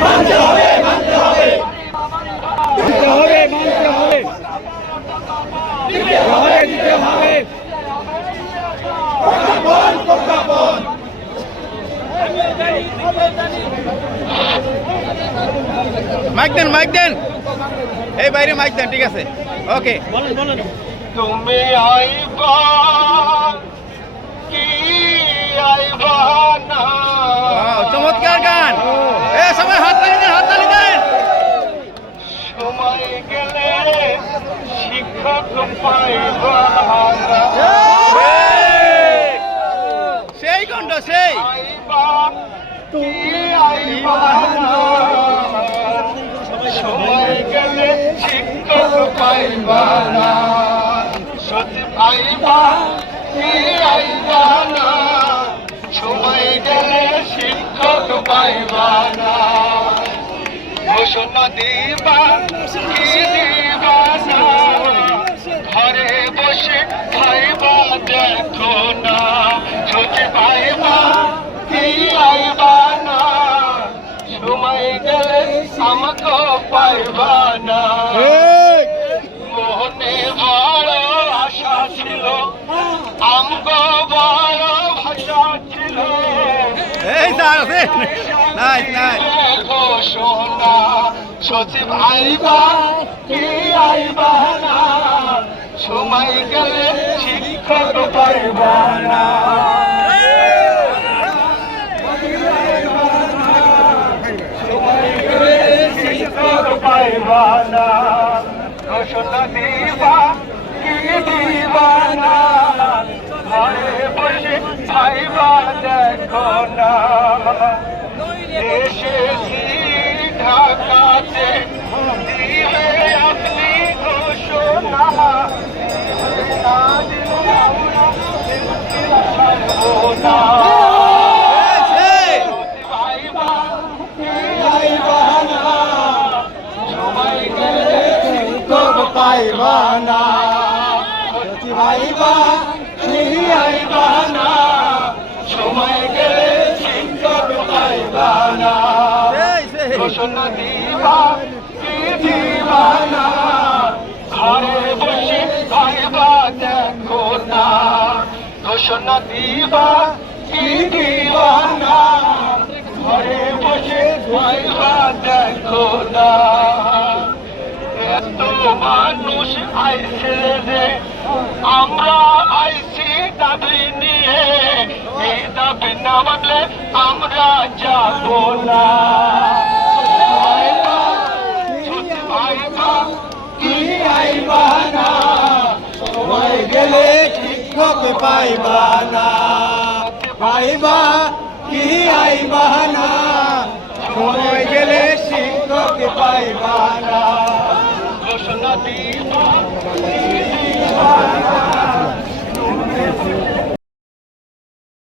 মানতে হবে মানতে হবে দিতে হবে মানতে হবে দিতে হবে দিতে হবে প্রজ্ঞাপন মাইক দেন এই বাইরে মাইক দেন ঠিক আছে ওকে বলেন তুমি আইবা কি আইবা না চমৎকার গান সবাই হাততালি দেন সময় গেলে শিক্ষক পাইবা সেই কণ্ঠ সেই আইবা কি আইবা না সময় গেলে শিক্ষক পাইবা না সচিব আইবা কি আইবা না সময় গেলে শিক্ষক পাইবা না ঘোষণা দিবা কি দিবা না ঘরে বসে খাইবা দেখো না সচিব আইবা কি আইবা না সময় গেলে আমাকে পাইবা না মনে বড় আশা ছিল আমগো বড় ভাষা ছিল এই স্যার আছে নাইস ঘোষণা সচিব আইবা কি আইবা না সময় গেলে শিক্ষক পাইবা না পাইবা না ঘোষণা দিবা কি দিবা না ঘরে বসে খাইবা দেখো না এসেছি ঢাকাতে দিবে আপনি ঘোষণা পাইবা না পাইবা আইবা না সময় গেলে শিক্ষক পাইবা না ঘোষণা দিবা কি দিবা না ঘরে বসে পাইবা দেখো না ঘোষণা দিবা কি দিবা না ঘরে বসে পাইবা দেখো না এত মানুষ আইছে রে আমরা আইছি দাবি নিয়ে এই দাবি না মানলে আমরা যাব না কি আইবা না সময় গেলে শিক্ষক পাইবা না পাইবা কি আইবা না সময় গেলে শিক্ষক পাইবা না ঘোষণা দিবা